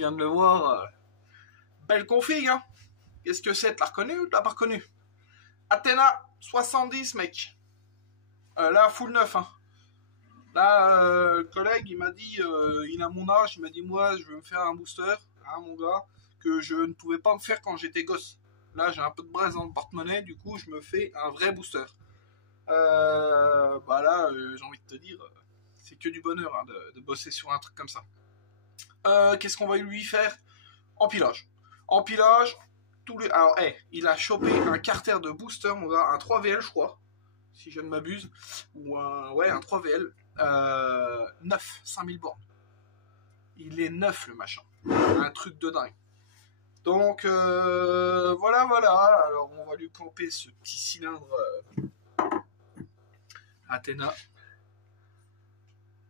viens de le voir. Belle config, hein. Qu'est-ce que c'est? Tu l'as reconnu ou tu l'as pas reconnu? Athena 70, mec. Là, full neuf, hein. Là, le collègue, il m'a dit, il a mon âge, il m'a dit, moi, je veux me faire un booster, hein, mon gars, que je ne pouvais pas me faire quand j'étais gosse. Là, j'ai un peu de braise dans le porte-monnaie, du coup, je me fais un vrai booster. Bah là, j'ai envie de te dire, c'est que du bonheur hein, de bosser sur un truc comme ça. Qu'est-ce qu'on va lui faire? Empilage. Empilage, alors, il a chopé un carter de booster, mon gars, un 3VL, je crois, si je ne m'abuse, ou un 3VL, 9, 5000 bornes. Il est neuf, le machin. Un truc de dingue. Donc, voilà. Alors, on va lui camper ce petit cylindre Athena.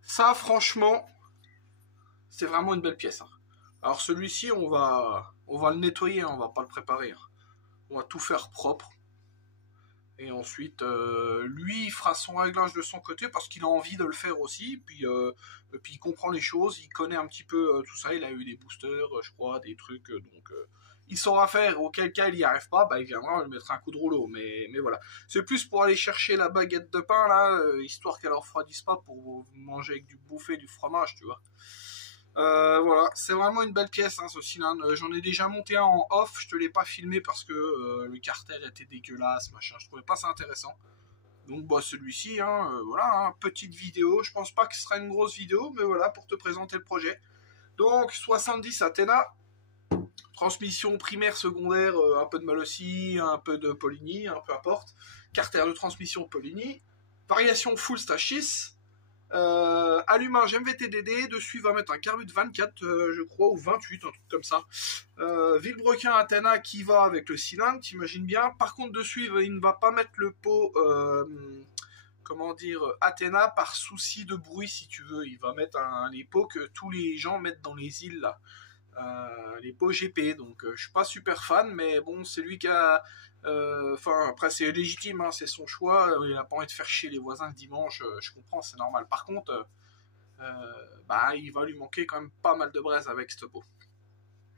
Ça, franchement, c'est vraiment une belle pièce. Hein. Alors, celui-ci, on va le nettoyer, hein, on va pas le préparer. Hein. On va tout faire propre. Et ensuite, lui, il fera son réglage de son côté parce qu'il a envie de le faire aussi. Puis il comprend les choses, il connaît un petit peu tout ça. Il a eu des boosters, je crois, des trucs. Donc, il saura faire. Auquel cas, il n'y arrive pas, bah, il viendra, on lui mettra un coup de rouleau. Mais voilà. C'est plus pour aller chercher la baguette de pain, là, histoire qu'elle ne refroidisse pas pour manger avec du bouffé, du fromage, tu vois. Voilà, c'est vraiment une belle pièce hein, ce cylindre. J'en ai déjà monté un en off, je te l'ai pas filmé parce que le carter était dégueulasse, machin. Je trouvais pas ça intéressant. Donc bah celui-ci, hein, voilà, hein, petite vidéo. Je pense pas que ce sera une grosse vidéo, mais voilà pour te présenter le projet. Donc 70 Athena, transmission primaire, secondaire, un peu de Malossi, un peu de Poligny, hein, peu importe. Carter de transmission Poligny, variation full Stachis. Allumage MVTDD, dessus il va mettre un carbut 24 je crois ou 28, un truc comme ça. Villebrequin Athena qui va avec le cylindre, t'imagines bien. Par contre dessus il ne va pas mettre le pot comment dire Athena par souci de bruit si tu veux. Il va mettre les pots que tous les gens mettent dans les îles là. Les pots GP, donc je suis pas super fan, mais bon c'est lui qui a enfin après c'est légitime hein, c'est son choix, il a pas envie de faire chier les voisins le dimanche, je comprends, c'est normal. Par contre bah il va lui manquer quand même pas mal de braise avec ce pot,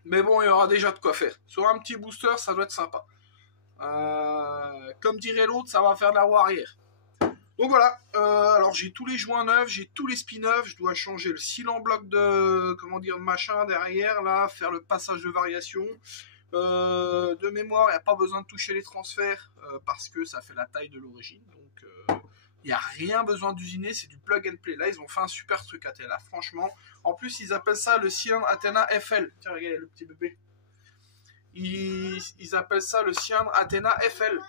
mais bon il y aura déjà de quoi faire sur un petit booster, ça doit être sympa. Comme dirait l'autre, ça va faire de la roue arrière. Donc voilà, alors j'ai tous les joints neufs, j'ai tous les spins neufs, je dois changer le seal en bloc de, comment dire, de machin derrière, là, faire le passage de variation. De mémoire, il n'y a pas besoin de toucher les transferts, parce que ça fait la taille de l'origine, donc il n'y a rien besoin d'usiner, c'est du plug and play. Là, ils ont fait un super truc Athena, franchement. En plus, ils appellent ça le cylindre Athena FL. Tiens, regardez le petit bébé. Ils appellent ça le cylindre Athena FL.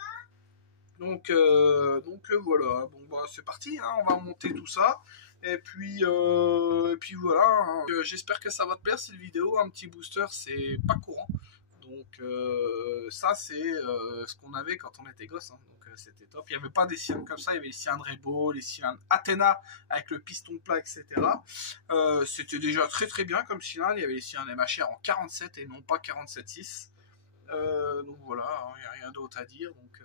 Donc voilà, bon bah c'est parti, hein, on va monter tout ça. Et puis voilà, hein. J'espère que ça va te plaire cette vidéo, un petit booster c'est pas courant. Donc ça c'est ce qu'on avait quand on était gosse, hein. Donc c'était top. Il n'y avait pas des cylindres comme ça, il y avait les cylindres Rebo, les cylindres Athena avec le piston plat, etc. C'était déjà très très bien comme cylindre, il y avait les cylindres MHR en 47 et non pas 47.6. Donc voilà, il n'y a rien d'autre à dire. Donc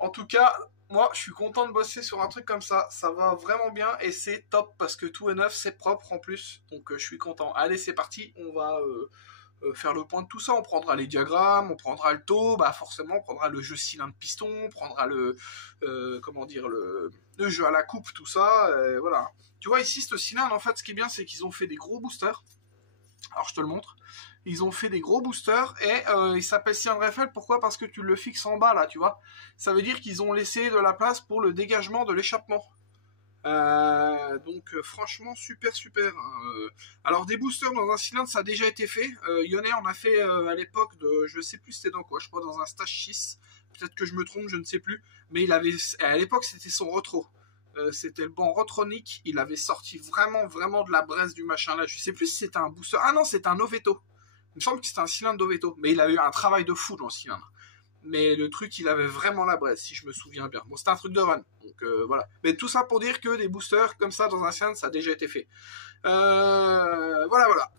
en tout cas, moi, je suis content de bosser sur un truc comme ça. Ça va vraiment bien et c'est top parce que tout est neuf, c'est propre en plus. Donc, je suis content. Allez, c'est parti. On va faire le point de tout ça. On prendra les diagrammes, on prendra le taux. Bah, forcément, on prendra le jeu cylindre-piston, on prendra le, comment dire, le jeu à la coupe, tout ça. Voilà. Tu vois, ici, ce cylindre, en fait, ce qui est bien, c'est qu'ils ont fait des gros boosters. Alors, je te le montre. Ils ont fait des gros boosters et il s'appelle cylindre FL. Pourquoi? Parce que tu le fixes en bas là, tu vois. Ça veut dire qu'ils ont laissé de la place pour le dégagement de l'échappement. Donc franchement super. Hein. Alors des boosters dans un cylindre ça a déjà été fait. Yonnet en a fait à l'époque de, je sais plus c'était dans quoi, je crois dans un stage 6. Peut-être que je me trompe, je ne sais plus. Mais il avait, à l'époque c'était son retro. C'était le bon Rotronic. Il avait sorti vraiment de la braise du machin là. Je sais plus si c'était un booster. Ah non, c'était un Oveto. Il me semble que c'était un cylindre d'Oveto, mais il avait eu un travail de fou dans le cylindre. Mais le truc, il avait vraiment la braise, si je me souviens bien. Bon, c'était un truc de run, donc voilà. Mais tout ça pour dire que des boosters comme ça dans un cylindre, ça a déjà été fait. Voilà.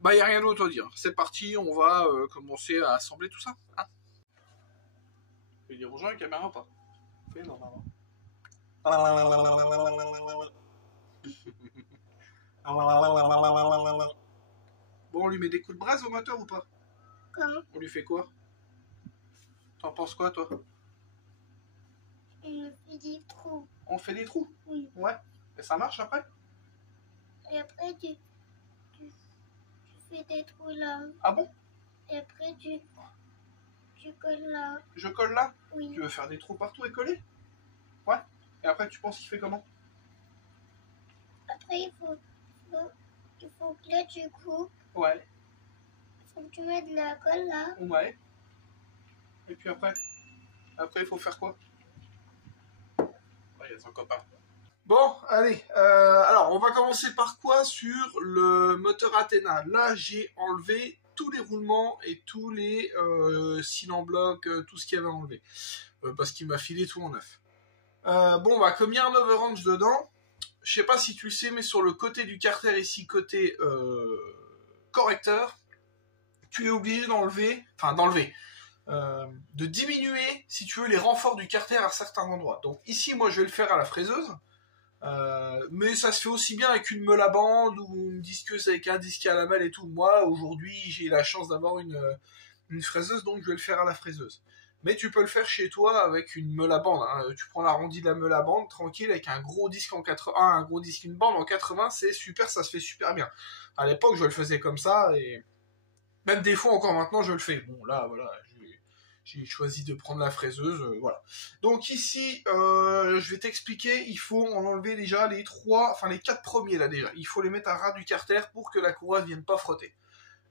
Bah, y a rien d'autre à dire. C'est parti, on va commencer à assembler tout ça. Hein, je vais dire aux gens, la caméra ou pas? Fais normalement. Bon, on lui met des coups de braise au moteur ou pas? Comment? On lui fait quoi? T'en penses quoi, toi? On fait des trous. On fait des trous? Oui. Ouais. Et ça marche après? Et après, tu fais des trous là. Ah bon? Et après, tu colles là. Je colle là? Oui. Tu veux faire des trous partout et coller? Ouais. Et après, tu penses qu'il fait comment? Après, il faut que là, tu coupes. Ouais. Il faut que tu mettes de la colle là. Ouais. Et puis après? Après, il faut faire quoi? Ouais, il y a son copain. Bon, allez. Alors, on va commencer par quoi? Sur le moteur Athena. Là, j'ai enlevé tous les roulements et tous les cils en bloc, tout ce qu'il y avait enlevé. Parce qu'il m'a filé tout en neuf. Bon, bah, comme il y a un overrange dedans, je sais pas si tu le sais, mais sur le côté du carter ici, côté correcteur, tu es obligé de diminuer, si tu veux, les renforts du carter à certains endroits. Donc ici, moi, je vais le faire à la fraiseuse. Mais ça se fait aussi bien avec une meule à bande ou une disqueuse avec un disque à lamelle et tout. Moi, aujourd'hui, j'ai la chance d'avoir une fraiseuse, donc je vais le faire à la fraiseuse. Mais tu peux le faire chez toi avec une meule à bande. Hein. Tu prends l'arrondi de la meule à bande, tranquille, avec un gros disque en 80, un gros disque, une bande en 80, c'est super, ça se fait super bien. À l'époque, je le faisais comme ça, et même des fois, encore maintenant, je le fais. Bon, là, voilà, j'ai choisi de prendre la fraiseuse, voilà. Donc ici, je vais t'expliquer, il faut en enlever déjà les 4 premiers là déjà. Il faut les mettre à ras du carter pour que la courroie ne vienne pas frotter.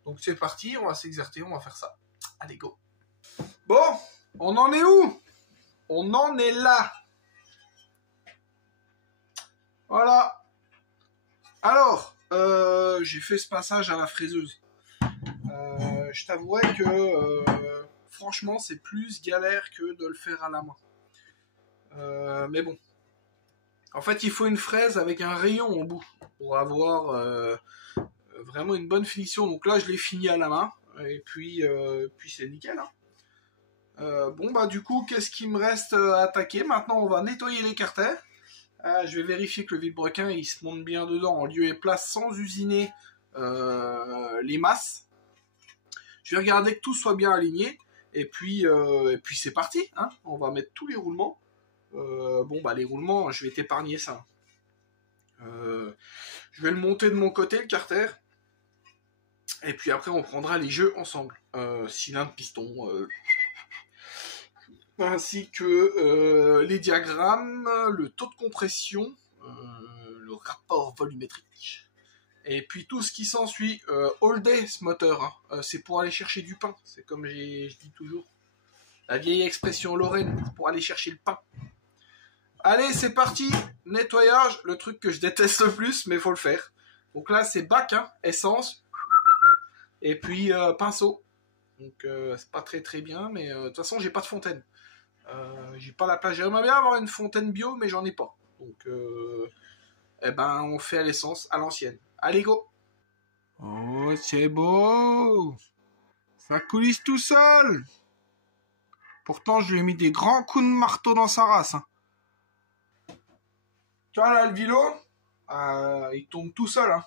Donc c'est parti, on va s'exercer, on va faire ça. Allez, go. Bon, on en est où? On en est là. Voilà. Alors, j'ai fait ce passage à la fraiseuse. Je t'avouerai que franchement, c'est plus galère que de le faire à la main. Mais bon. En fait, il faut une fraise avec un rayon au bout pour avoir vraiment une bonne finition. Donc là, je l'ai fini à la main. Et puis c'est nickel. Hein. Bon, bah du coup, qu'est-ce qu'il me reste à attaquer? Maintenant, on va nettoyer les carters. Je vais vérifier que le vilebrequin, il se monte bien dedans en lieu et place sans usiner les masses. Je vais regarder que tout soit bien aligné. Et puis c'est parti. Hein. On va mettre tous les roulements. Bon, bah les roulements, je vais t'épargner ça. Je vais le monter de mon côté, le carter. Et puis après, on prendra les jeux ensemble. Cylindre, piston, ainsi que les diagrammes, le taux de compression, le rapport volumétrique. Et puis tout ce qui s'ensuit. All day, ce moteur, hein. C'est pour aller chercher du pain. C'est comme je dis toujours. La vieille expression lorraine, pour aller chercher le pain. Allez, c'est parti. Nettoyage, le truc que je déteste le plus, mais faut le faire. Donc là, c'est bac, hein, essence. Et puis pinceau. Donc c'est pas très très bien, mais de toute façon, j'ai pas de fontaine. J'ai pas la place. J'aimerais bien avoir une fontaine bio, mais j'en ai pas. Donc eh ben, on fait à l'essence, à l'ancienne. Allez, go. Oh, c'est beau. Ça coulisse tout seul. Pourtant, je lui ai mis des grands coups de marteau dans sa race. Hein. Tu vois, là, le vilo, il tombe tout seul. Hein.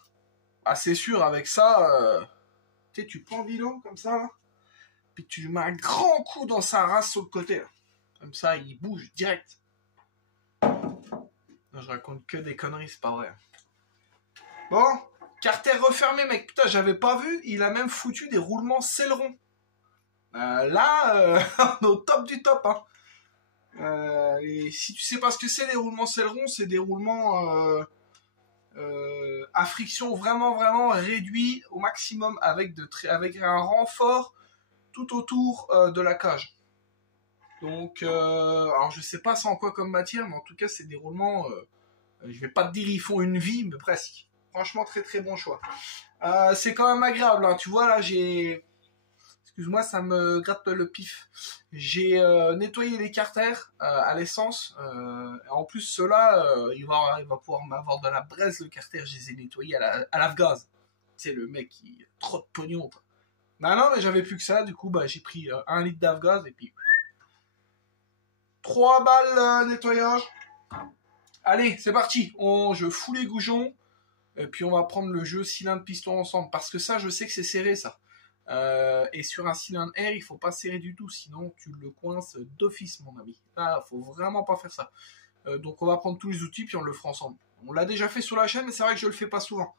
Ah, c'est sûr, avec ça, tu sais, tu prends le vilo, comme ça, là, puis tu lui mets un grand coup dans sa race sur le côté. Là. Comme ça, il bouge direct. Non, je raconte que des conneries, c'est pas vrai. Bon, carter refermé, mec. Putain, j'avais pas vu. Il a même foutu des roulements ailerons. Là, on est au top du top. Hein. Et si tu sais pas ce que c'est les roulements ailerons, c'est des roulements à friction vraiment vraiment réduit au maximum avec un renfort tout autour de la cage. Donc, alors je sais pas c'est en quoi comme matière, mais en tout cas c'est des roulements. Je vais pas te dire ils font une vie, mais presque. Franchement très très bon choix. C'est quand même agréable. Hein. Tu vois là j'ai. Excuse-moi, ça me gratte le pif. J'ai nettoyé les carters à l'essence. En plus, ceux-là, il va pouvoir m'avoir de la braise, le carter. Je les ai nettoyés à l'Afgaz. C'est le mec qui a trop de pognon. Quoi. Non, mais j'avais plus que ça. Du coup, bah, j'ai pris 1 litre d'Afgaz et puis 3 balles nettoyage. Allez, c'est parti. Je fous les goujons. Et puis on va prendre le jeu cylindre-piston ensemble. Parce que ça, je sais que c'est serré, ça. Et sur un cylindre air, il faut pas serrer du tout. Sinon, tu le coinces d'office, mon ami. Là, faut vraiment pas faire ça. Donc on va prendre tous les outils, puis on le fera ensemble. On l'a déjà fait sur la chaîne, mais c'est vrai que je le fais pas souvent.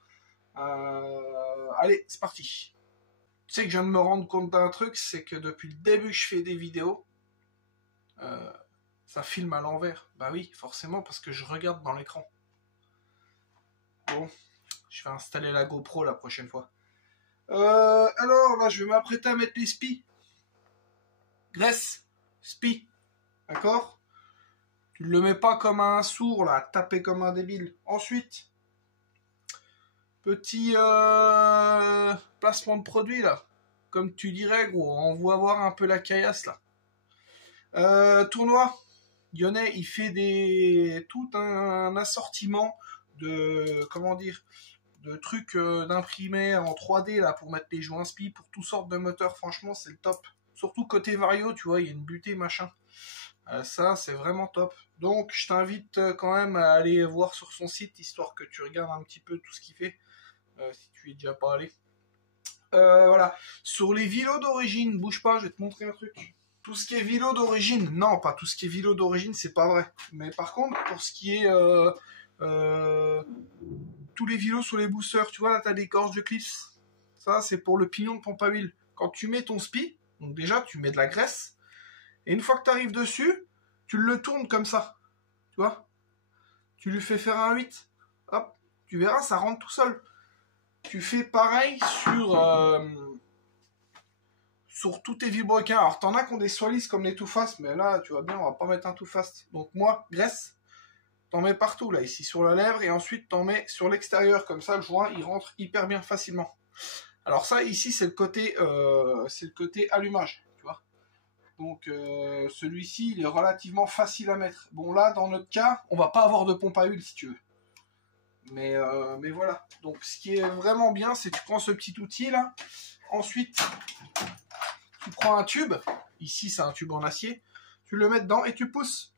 Allez, c'est parti. Tu sais que je viens de me rendre compte d'un truc, c'est que depuis le début que je fais des vidéos, ça filme à l'envers. Bah oui, forcément, parce que je regarde dans l'écran. Bon, je vais installer la GoPro la prochaine fois. Alors, là, je vais m'apprêter à mettre les spies. Graisse, spies, d'accord? Tu ne le mets pas comme un sourd, là, taper comme un débile. Ensuite, petit placement de produit, là. Comme tu dirais, gros, on voit voir un peu la caillasse, là. Tournoi. Lyonnais, il fait tout un assortiment de, comment dire, de trucs d'imprimés en 3D, là, pour mettre les joints spi, pour toutes sortes de moteurs. Franchement, c'est le top. Surtout côté Vario, tu vois, il y a une butée, machin. Ça, c'est vraiment top. Donc, je t'invite quand même à aller voir sur son site, histoire que tu regardes un petit peu tout ce qu'il fait, si tu y es déjà pas allé. Voilà. Sur les vélos d'origine, bouge pas, je vais te montrer un truc. Tout ce qui est vélo d'origine, non, pas tout ce qui est vélo d'origine, c'est pas vrai. Mais par contre, pour ce qui est tous les vélos sur les boosters, tu vois, là, t'as des gorges de clips. Ça, c'est pour le pignon de pompe à huile. Quand tu mets ton spi, donc déjà, tu mets de la graisse, et une fois que tu arrives dessus, tu le tournes comme ça. Tu vois? Tu lui fais faire un 8. Hop, tu verras, ça rentre tout seul. Tu fais pareil sur tous tes vilebrequins. Alors, t'en as qui ont des soies lisses comme les Too Fast, mais là, tu vois bien, on va pas mettre un Too Fast. Donc, moi, graisse, t'en mets partout, là, ici sur la lèvre, et ensuite t'en mets sur l'extérieur. Comme ça, le joint, il rentre hyper bien facilement. Alors ça, ici, c'est le côté allumage, tu vois. Donc, celui-ci, il est relativement facile à mettre. Bon, là, dans notre cas, on va pas avoir de pompe à huile, si tu veux. Mais voilà. Donc, ce qui est vraiment bien, c'est que tu prends ce petit outil, là. Ensuite, tu prends un tube. Ici, c'est un tube en acier. Tu le mets dedans et tu pousses.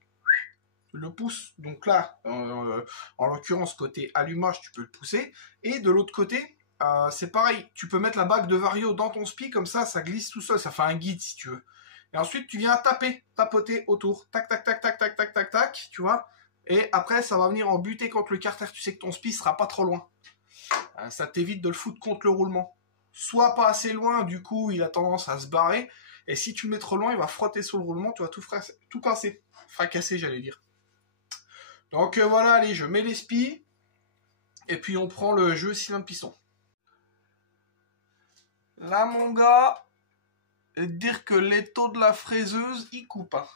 Tu le pousses. Donc là, en l'occurrence, côté allumage, tu peux le pousser. Et de l'autre côté, c'est pareil. Tu peux mettre la bague de Vario dans ton spi. Comme ça glisse tout seul. Ça fait un guide, si tu veux. Et ensuite, tu viens tapoter autour. Tac, tac, tac, tac, tac, tac, tac, tac. Tu vois. Et après, ça va venir en buter contre le carter. Tu sais que ton spi sera pas trop loin. Ça t'évite de le foutre contre le roulement. Soit pas assez loin, du coup, il a tendance à se barrer. Et si tu le mets trop loin, il va frotter sur le roulement. Tu vas tout casser. Fracasser, j'allais dire. Donc voilà, allez, je mets les spies. Et puis on prend le jeu cylindre-piston. Là, mon gars, dire que l'étau de la fraiseuse, il coupe. Hein.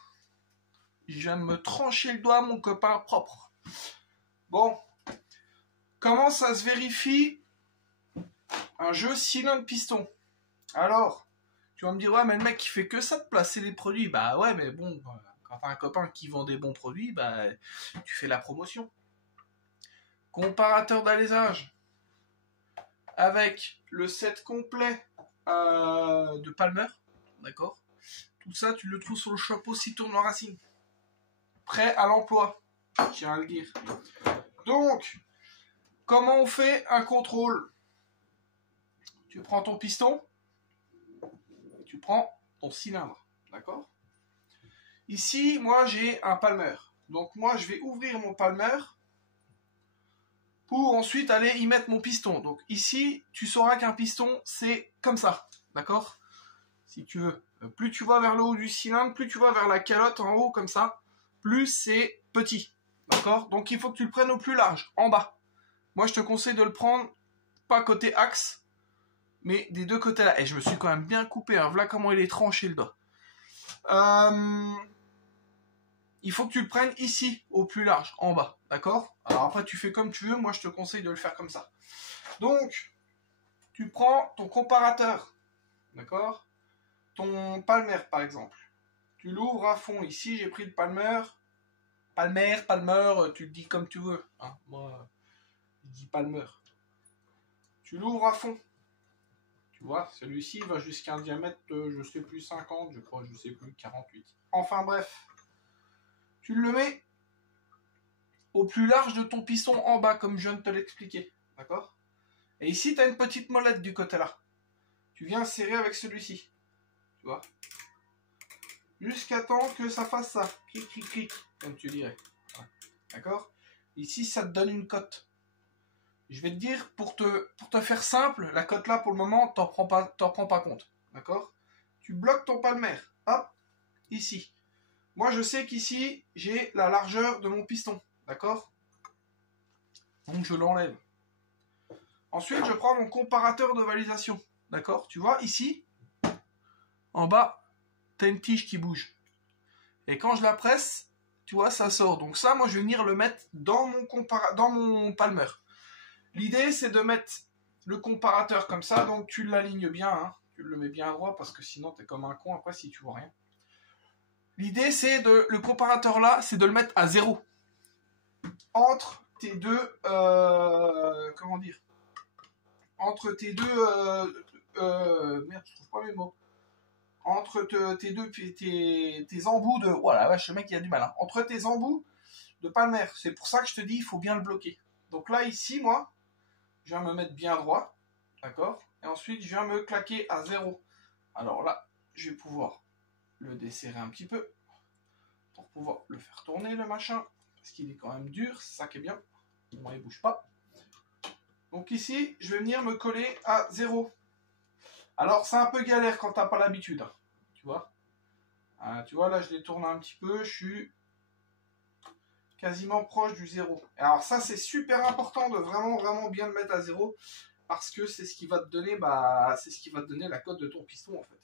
Je viens de me trancher le doigt, mon copain propre. Bon. Comment ça se vérifie un jeu cylindre-piston? Alors, tu vas me dire, ouais, mais le mec, il fait que ça de placer les produits. Bah ouais, mais bon, quand t'as un copain qui vend des bons produits, bah, tu fais la promotion. Comparateur d'alésage. Avec le set complet de Palmer. D'accord? Tout ça, tu le trouves sur le shop aussi Tournoi Racing. Prêt à l'emploi. Je tiens à le dire. Donc, comment on fait un contrôle? Tu prends ton piston, tu prends ton cylindre, d'accord? Ici, moi, j'ai un Palmer. Donc, moi, je vais ouvrir mon Palmer pour ensuite aller y mettre mon piston. Donc, ici, tu sauras qu'un piston, c'est comme ça, d'accord? Si tu veux. Plus tu vas vers le haut du cylindre, plus tu vas vers la calotte en haut, comme ça, plus c'est petit, d'accord? Donc, il faut que tu le prennes au plus large, en bas. Moi, je te conseille de le prendre pas côté axe, mais des deux côtés là. Et je me suis quand même bien coupé. Hein. Voilà comment il est tranché le doigt. Il faut que tu le prennes ici, au plus large, en bas. D'accord? Alors après, tu fais comme tu veux. Moi, je te conseille de le faire comme ça. Donc, tu prends ton comparateur. D'accord? Ton Palmer, par exemple. Tu l'ouvres à fond. Ici, j'ai pris le Palmer. Palmer, tu le dis comme tu veux. Hein. Moi, je dis Palmer. Tu l'ouvres à fond. Tu vois, celui-ci va jusqu'à un diamètre de, je sais plus, 50, je crois, je sais plus, 48. Enfin bref, tu le mets au plus large de ton piston en bas, comme je viens de te l'expliquer. D'accord? Et ici, tu as une petite molette du côté là. Tu viens serrer avec celui-ci. Tu vois? Jusqu'à temps que ça fasse ça. Clic, clic, clic, comme tu dirais. Voilà. D'accord? Ici, ça te donne une cote. Je vais te dire, pour te faire simple, la cote là, pour le moment, t'en prends pas compte. D'accord? Tu bloques ton palmaire. Hop, ici. Moi, je sais qu'ici, j'ai la largeur de mon piston. D'accord? Donc, je l'enlève. Ensuite, je prends mon comparateur de validation. D'accord? Tu vois, ici, en bas, tu as une tige qui bouge. Et quand je la presse, tu vois, ça sort. Donc ça, moi, je vais venir le mettre dans mon palmer. L'idée, c'est de mettre le comparateur comme ça. Donc, tu l'alignes bien. Hein. Tu le mets bien à droit parce que sinon, tu es comme un con après si tu vois rien. L'idée, c'est le comparateur là, c'est de le mettre à 0. Entre tes deux... comment dire? Entre tes deux... merde, je trouve pas mes mots. Entre tes embouts de... Voilà, vache, le mec, il a du mal. Hein. Entre tes embouts de palmer. C'est pour ça que je te dis, il faut bien le bloquer. Donc là, ici, moi, je viens me mettre bien droit. D'accord? Et ensuite, je viens me claquer à 0. Alors là, je vais pouvoir le desserrer un petit peu. Pour pouvoir le faire tourner, le machin. Parce qu'il est quand même dur. C'est ça qui est bien. Moi, il bouge pas. Donc ici, je vais venir me coller à 0. Alors, c'est un peu galère quand t'as pas l'habitude. Hein. Tu vois? Tu vois, là, je détourne un petit peu. Je suis quasiment proche du 0. Alors ça, c'est super important de vraiment, vraiment bien le mettre à 0. Parce que c'est ce qui va te donner, c'est ce qui va te donner la cote de ton piston, en fait.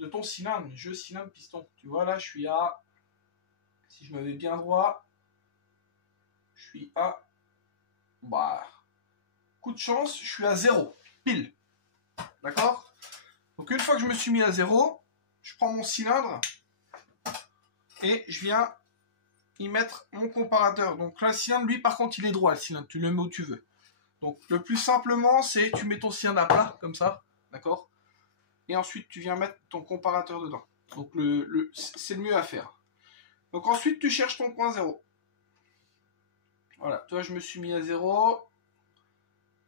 De ton cylindre, cylindre piston. Tu vois, là, je suis à... Si je me mets bien droit, je suis à... coup de chance, je suis à 0. Pile. D'accord? Donc, une fois que je me suis mis à 0, je prends mon cylindre et je viens y mettre mon comparateur. Donc, là, le cylindre, lui, par contre, il est droit, le cylindre. Tu le mets où tu veux. Donc, le plus simplement, c'est tu mets ton cylindre à plat, comme ça. D'accord? Et ensuite, tu viens mettre ton comparateur dedans. Donc, c'est le mieux à faire. Donc, ensuite, tu cherches ton point 0. Voilà. Toi, je me suis mis à 0.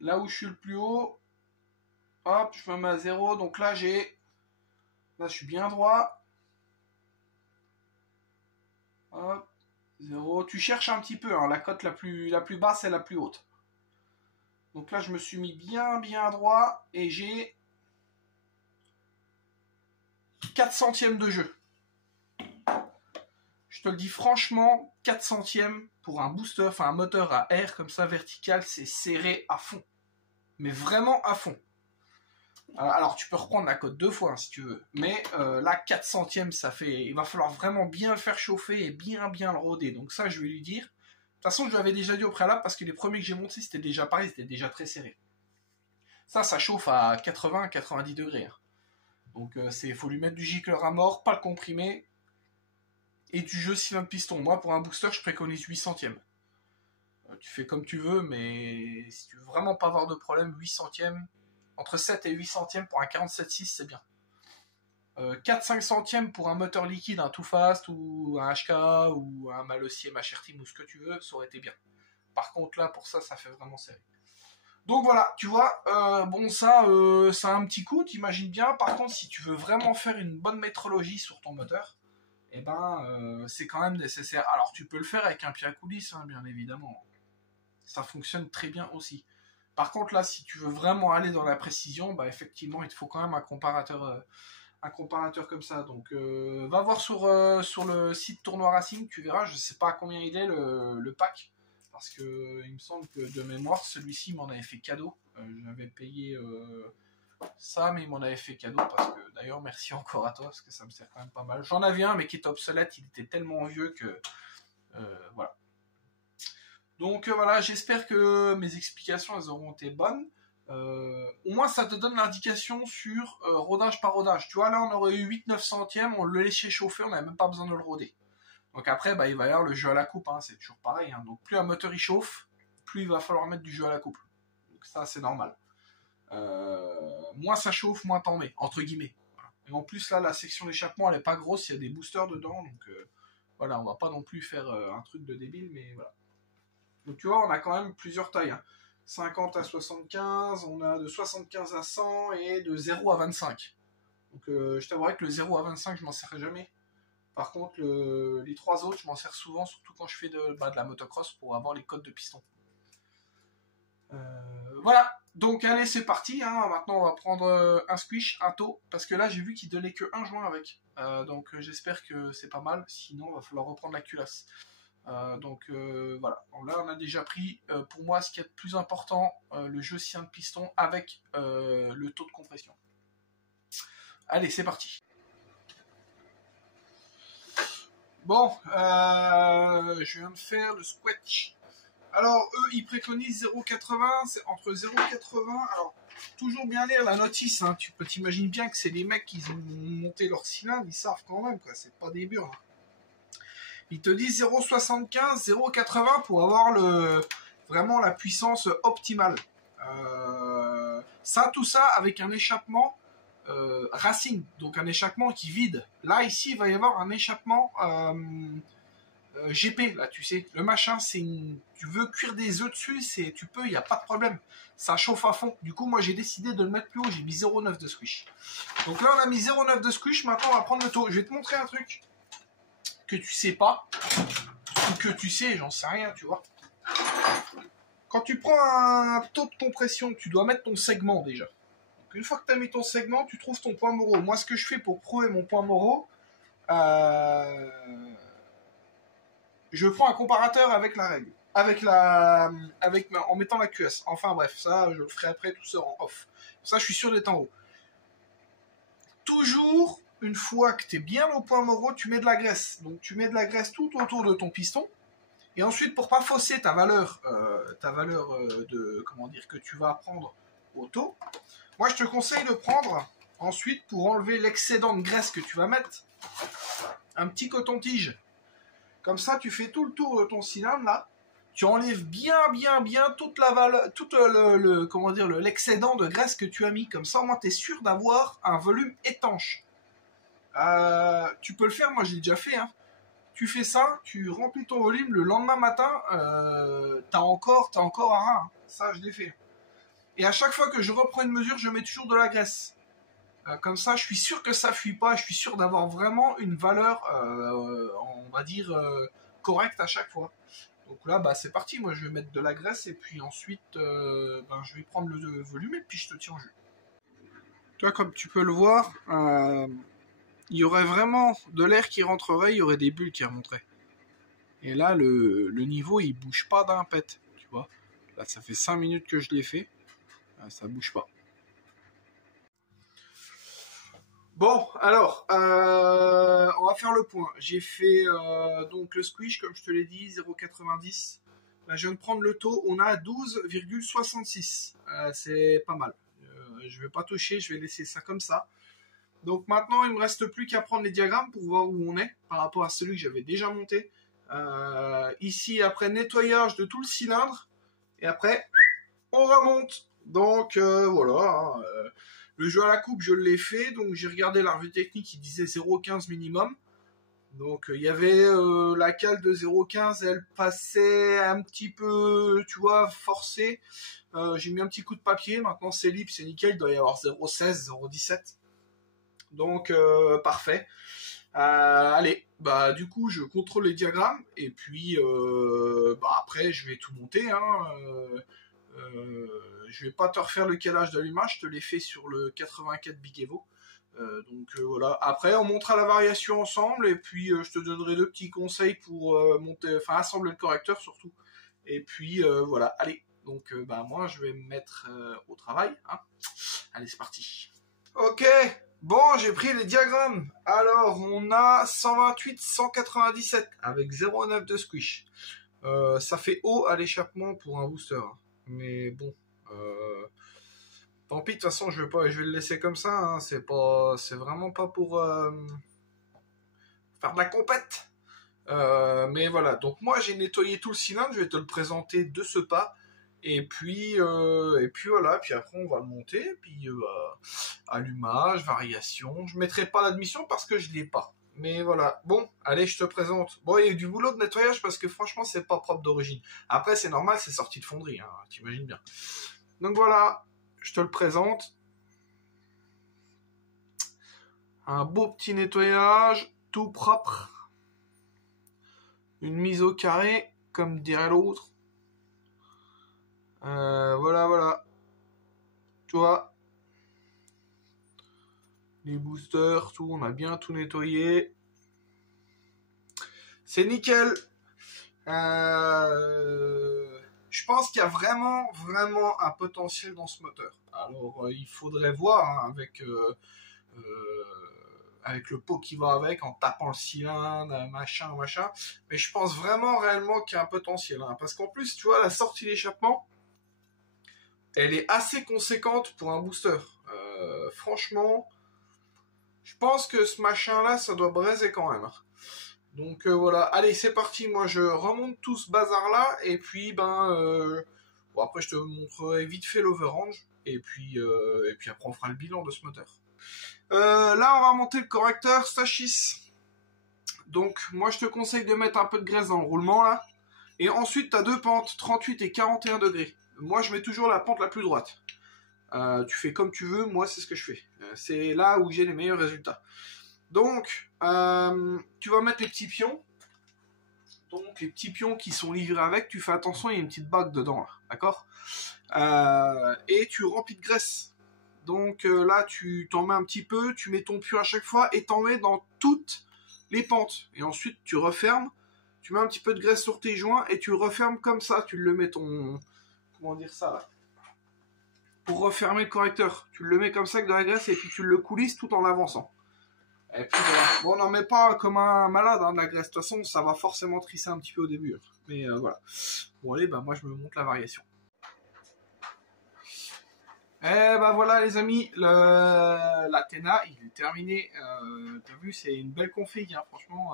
Là où je suis le plus haut, hop, je me mets à 0. Donc là, là, je suis bien droit. Hop, 0. Tu cherches un petit peu. Hein, la cote la plus basse et la plus haute. Donc là, je me suis mis bien droit. Et j'ai 4 centièmes de jeu. Je te le dis franchement, 4 centièmes pour un booster, enfin un moteur à air comme ça vertical, c'est serré à fond. Mais vraiment à fond. Alors tu peux reprendre la cote 2 fois hein, si tu veux. Mais là 4 centièmes ça fait... Il va falloir vraiment bien le faire chauffer et bien le rôder. Donc ça je vais lui dire. De toute façon je lui avais déjà dit au préalable parce que les premiers que j'ai montés c'était déjà pareil, c'était déjà très serré. Ça chauffe à 80-90 degrés. Hein. Donc il faut lui mettre du gicleur à mort, pas le comprimer. Et du jeu cylindre piston. Moi, pour un booster, je préconise 8 centièmes. Tu fais comme tu veux, mais si tu veux vraiment pas avoir de problème, 8 centièmes, entre 7 et 8 centièmes pour un 47.6, c'est bien. 4-5 centièmes pour un moteur liquide, un Too Fast, ou un HK, ou un Malosier, Macher Team, ou ce que tu veux, ça aurait été bien. Par contre, là, pour ça, ça fait vraiment serré. Donc voilà, tu vois, bon, ça a un petit coût, t'imagines bien. Par contre, si tu veux vraiment faire une bonne métrologie sur ton moteur, eh ben, c'est quand même nécessaire. Alors, tu peux le faire avec un pied à coulisse, hein, bien évidemment. Ça fonctionne très bien aussi. Par contre, là, si tu veux vraiment aller dans la précision, bah, effectivement, il te faut quand même un comparateur comme ça. Donc, va voir sur le site Tournoi Racing, tu verras. Je ne sais pas à combien il est le pack. Parce que il me semble que de mémoire, celui-ci m'en avait fait cadeau. J'avais payé... ça, mais il m'en avait fait cadeau parce que d'ailleurs merci encore à toi parce que ça me sert quand même pas mal. J'en avais un mais qui était obsolète, il était tellement vieux que voilà. Donc voilà, j'espère que mes explications elles auront été bonnes. Au moins ça te donne l'indication sur rodage par rodage. Tu vois là on aurait eu 8-9 centièmes, on le laissait chauffer, on n'avait même pas besoin de le roder. Donc après bah, il va y avoir le jeu à la coupe, hein, c'est toujours pareil. Hein. Donc plus un moteur il chauffe, plus il va falloir mettre du jeu à la coupe. Donc ça c'est normal. Moins ça chauffe, moins t'en mets, entre guillemets. Voilà. Et en plus là, la section d'échappement elle est pas grosse, il y a des boosters dedans, donc voilà, on va pas non plus faire un truc de débile, mais voilà. Donc tu vois, on a quand même plusieurs tailles. Hein. 50 à 75, on a de 75 à 100 et de 0 à 25. Donc je t'avouerai que le 0 à 25, je m'en sers jamais. Par contre, les trois autres, je m'en sers souvent, surtout quand je fais de la motocross pour avoir les codes de piston. Voilà, donc allez, c'est parti. Hein. Maintenant, on va prendre un squish, un taux, parce que là, j'ai vu qu'il donnait que un joint avec. Donc j'espère que c'est pas mal, sinon, il va falloir reprendre la culasse. Donc voilà, donc là on a déjà pris pour moi ce qui est le plus important, le jeu cyan de piston avec le taux de compression. Allez, c'est parti. Bon, je viens de faire le squash. Alors eux ils préconisent 0,80, c'est entre 0,80. Alors toujours bien lire la notice, hein. Tu peux t'imaginer bien que c'est des mecs qui ont monté leur cylindre, ils savent quand même quoi, c'est pas des burnes. Ils te disent 0,75, 0,80 pour avoir vraiment la puissance optimale. Tout ça avec un échappement racing, donc un échappement qui vide. Là, ici, il va y avoir un échappement GP, là, tu sais. Le machin, tu veux cuire des œufs dessus, tu peux, il n'y a pas de problème. Ça chauffe à fond. Du coup, moi, j'ai décidé de le mettre plus haut. J'ai mis 0,9 de squish. Donc là, on a mis 0,9 de squish. Maintenant, on va prendre le taux. Je vais te montrer un truc que tu sais pas, ou que tu sais, j'en sais rien, tu vois. Quand tu prends un taux de compression, tu dois mettre ton segment déjà. Donc, une fois que tu as mis ton segment, tu trouves ton point Moreau. Moi, ce que je fais pour prouver mon point Moreau, je prends un comparateur avec la règle, en mettant la QS. Enfin bref, ça, je le ferai après tout ça en off. Ça, je suis sûr d'être en haut. Toujours, une fois que tu es bien au point Moreau, tu mets de la graisse. Donc tu mets de la graisse tout autour de ton piston. Et ensuite, pour pas fausser ta valeur de, comment dire, que tu vas prendre au taux, moi je te conseille de prendre ensuite, pour enlever l'excédent de graisse que tu vas mettre, un petit coton-tige. Comme ça, tu fais tout le tour de ton cylindre là. Tu enlèves bien toute la valeur, comment dire, l'excédent de graisse que tu as mis. Comme ça, au moins, tu es sûr d'avoir un volume étanche. Tu peux le faire, moi j'ai déjà fait. Hein. Tu fais ça, tu remplis ton volume, le lendemain matin, t'as encore un rein. Hein. Ça, je l'ai fait. Et à chaque fois que je reprends une mesure, je mets toujours de la graisse. Comme ça, je suis sûr que ça fuit pas. Je suis sûr d'avoir vraiment une valeur, on va dire, correcte à chaque fois. Donc là, c'est parti. Moi, je vais mettre de la graisse et puis ensuite, je vais prendre le volume et puis je te tiens en jus. Toi, comme tu peux le voir, il y aurait vraiment de l'air qui rentrerait, il y aurait des bulles qui remonteraient. Et là, le niveau, il bouge pas d'un pet, tu vois. Là, ça fait 5 minutes que je l'ai fait. Ça bouge pas. Bon, alors, on va faire le point. J'ai fait donc le squish, comme je te l'ai dit, 0,90. Là, je viens de prendre le taux, on a 12,66. C'est pas mal. Je vais pas toucher, je vais laisser ça comme ça. Donc maintenant, il me reste plus qu'à prendre les diagrammes pour voir où on est par rapport à celui que j'avais déjà monté. Ici, après nettoyage de tout le cylindre, et après, on remonte. Donc voilà. Le jeu à la coupe, je l'ai fait. Donc j'ai regardé la revue technique, il disait 0,15 minimum. Donc il y avait la cale de 0,15, elle passait un petit peu, tu vois, forcée. J'ai mis un petit coup de papier. Maintenant c'est libre, c'est nickel. Il doit y avoir 0,16, 0,17. Donc parfait. Allez, du coup je contrôle les diagrammes et puis après je vais tout monter. Hein, je vais pas te refaire le calage d'allumage, je te l'ai fait sur le 84 Big Evo. Donc voilà. Après on montera la variation ensemble et puis je te donnerai 2 petits conseils pour assembler le correcteur surtout. Et puis voilà. Allez. Donc moi je vais me mettre au travail. Hein. Allez c'est parti. Ok. Bon, j'ai pris les diagrammes. Alors, on a 128, 197 avec 0,9 de squish. Ça fait haut à l'échappement pour un booster. Mais bon, tant pis, de toute façon, je vais le laisser comme ça. Hein. C'est vraiment pas pour faire de la compète. Mais voilà, donc moi j'ai nettoyé tout le cylindre. Je vais te le présenter de ce pas. Et puis voilà, puis après on va le monter, puis allumage, variation. Je mettrai pas l'admission parce que je l'ai pas. Mais voilà. Bon, allez, je te présente. Bon, il y a eu du boulot de nettoyage parce que franchement, c'est pas propre d'origine. Après, c'est normal, c'est sorti de fonderie, hein, t'imagines bien. Donc voilà, je te le présente. Un beau petit nettoyage, tout propre. Une mise au carré, comme dirait l'autre. Voilà, voilà. Tu vois. Les boosters, tout, on a bien tout nettoyé. C'est nickel. Je pense qu'il y a vraiment, vraiment un potentiel dans ce moteur. Alors, il faudrait voir hein, avec le pot qui va avec, en tapant le cylindre, machin. Mais je pense vraiment réellement qu'il y a un potentiel. Hein, parce qu'en plus, tu vois, la sortie d'échappement, elle est assez conséquente pour un booster. Franchement, je pense que ce machin-là, ça doit braiser quand même. Donc voilà, allez, c'est parti. Moi, je remonte tout ce bazar-là. Et puis, bon, après, je te montrerai vite fait l'overrange. Et puis après, on fera le bilan de ce moteur. Là, on va monter le correcteur Stachys. Donc, moi, je te conseille de mettre un peu de graisse dans le roulement, là. Et ensuite, tu as deux pentes, 38 et 41 degrés. Moi, je mets toujours la pente la plus droite. Tu fais comme tu veux, moi, c'est ce que je fais. C'est là où j'ai les meilleurs résultats. Donc, tu vas mettre les petits pions. Donc, les petits pions qui sont livrés avec, tu fais attention, il y a une petite bague dedans, d'accord ? Et tu remplis de graisse. Donc là, tu t'en mets un petit peu, tu mets ton pion à chaque fois et t'en mets dans toutes les pentes. Et ensuite, tu refermes, tu mets un petit peu de graisse sur tes joints et tu le refermes comme ça. Tu le mets ton... Comment dire ça là ? Pour refermer le correcteur. Tu le mets comme ça avec de la graisse et puis tu le coulisses tout en avançant. Et puis voilà. Bon, on n'en met pas comme un malade hein, de la graisse. De toute façon, ça va forcément trisser un petit peu au début. Hein. Mais voilà. Bon allez, bah moi je me montre la variation. Eh ben voilà les amis, l'Athena il est terminé. T'as vu, c'est une belle config, hein, franchement.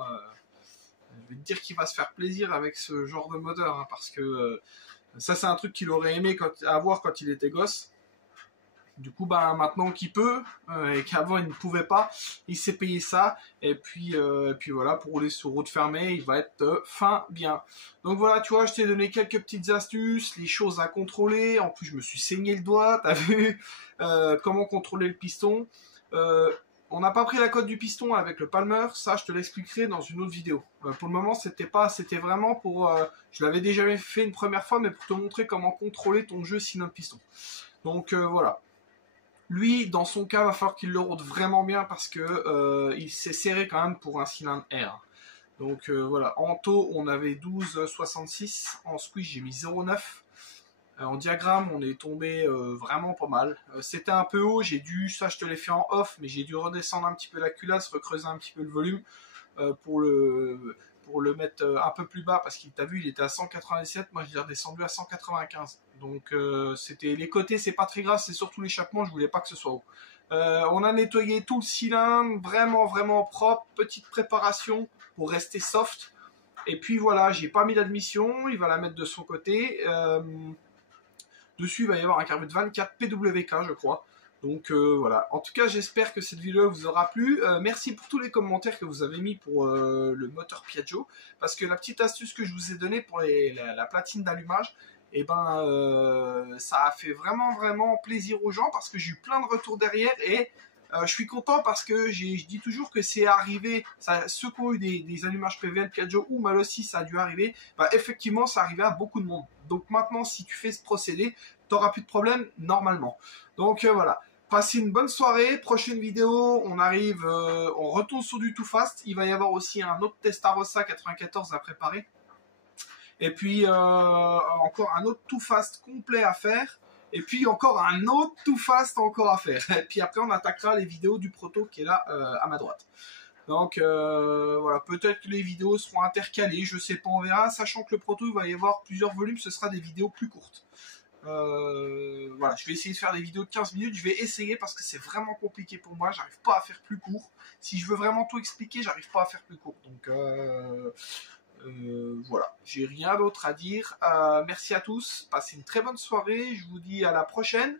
Je vais te dire qu'il va se faire plaisir avec ce genre de moteur, hein, parce que ça c'est un truc qu'il aurait aimé avoir quand il était gosse. Du coup, bah, maintenant qu'il peut, et qu'avant il ne pouvait pas, il s'est payé ça. Et puis voilà, pour rouler sur route fermée, il va être fin bien. Donc voilà, tu vois, je t'ai donné quelques petites astuces, les choses à contrôler. En plus, je me suis saigné le doigt, t'as vu comment contrôler le piston. On n'a pas pris la cote du piston avec le Palmer, ça je te l'expliquerai dans une autre vidéo. Pour le moment, c'était vraiment pour... je l'avais déjà fait une première fois, mais pour te montrer comment contrôler ton jeu cylindre-piston. Donc voilà. Lui, dans son cas, il va falloir qu'il le rôde vraiment bien parce que il s'est serré quand même pour un cylindre R. Donc voilà, en taux, on avait 12,66. En squeeze, j'ai mis 0,9. En diagramme, on est tombé vraiment pas mal. C'était un peu haut, ça je te l'ai fait en off, mais j'ai dû redescendre un petit peu la culasse, recreuser un petit peu le volume pour le mettre un peu plus bas parce qu'il t'a vu, il était à 197, moi je l'ai redescendu à 195. Donc c'était les côtés, c'est pas très grave, c'est surtout l'échappement, je voulais pas que ce soit haut. On a nettoyé tout le cylindre, vraiment vraiment propre, petite préparation pour rester soft. Et puis voilà, j'ai pas mis l'admission, il va la mettre de son côté. Dessus, il va y avoir un carbu de 24 PWK, je crois. Donc voilà. En tout cas, j'espère que cette vidéo vous aura plu. Merci pour tous les commentaires que vous avez mis pour le moteur Piaggio. Parce que la petite astuce que je vous ai donnée pour la platine d'allumage, eh ben, ça a fait vraiment, vraiment plaisir aux gens parce que j'ai eu plein de retours derrière et je suis content parce que je dis toujours que c'est arrivé, ceux qui ont eu des allumages PVL Piaggio ou mal aussi ça a dû arriver, bah, effectivement ça arrivait à beaucoup de monde. Donc maintenant si tu fais ce procédé, tu n'auras plus de problème normalement. Donc voilà, passez une bonne soirée, prochaine vidéo, on retourne sur du Too Fast, il va y avoir aussi un autre Testarossa 94 à préparer. Et puis encore un autre Too Fast complet à faire. Et puis encore un autre Too Fast encore à faire. Et puis après on attaquera les vidéos du proto qui est là à ma droite. Donc voilà, peut-être que les vidéos seront intercalées, je sais pas, on verra. Sachant que le proto il va y avoir plusieurs volumes, ce sera des vidéos plus courtes. Voilà, je vais essayer de faire des vidéos de 15 minutes. Je vais essayer parce que c'est vraiment compliqué pour moi. J'arrive pas à faire plus court. Si je veux vraiment tout expliquer, j'arrive pas à faire plus court. Donc voilà, j'ai rien d'autre à dire. Merci à tous, passez une très bonne soirée, je vous dis à la prochaine.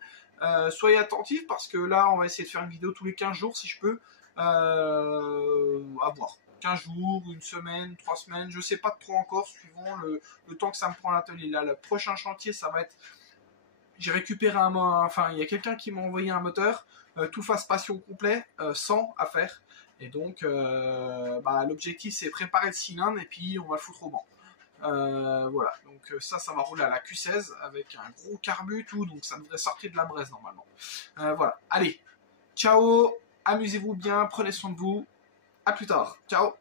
Soyez attentifs parce que là on va essayer de faire une vidéo tous les 15 jours si je peux. À voir. 15 jours, une semaine, 3 semaines, je sais pas trop encore, suivant le temps que ça me prend l'atelier. Là, le prochain chantier, ça va être... J'ai récupéré enfin, il y a quelqu'un qui m'a envoyé un moteur, tout face passion complet, 100 à faire. Et donc, l'objectif, c'est préparer le cylindre et puis on va le foutre au banc. Voilà, donc ça va rouler à la Q16 avec un gros carbu, tout, donc ça devrait sortir de la braise normalement. Voilà, allez, ciao, amusez-vous bien, prenez soin de vous, à plus tard, ciao.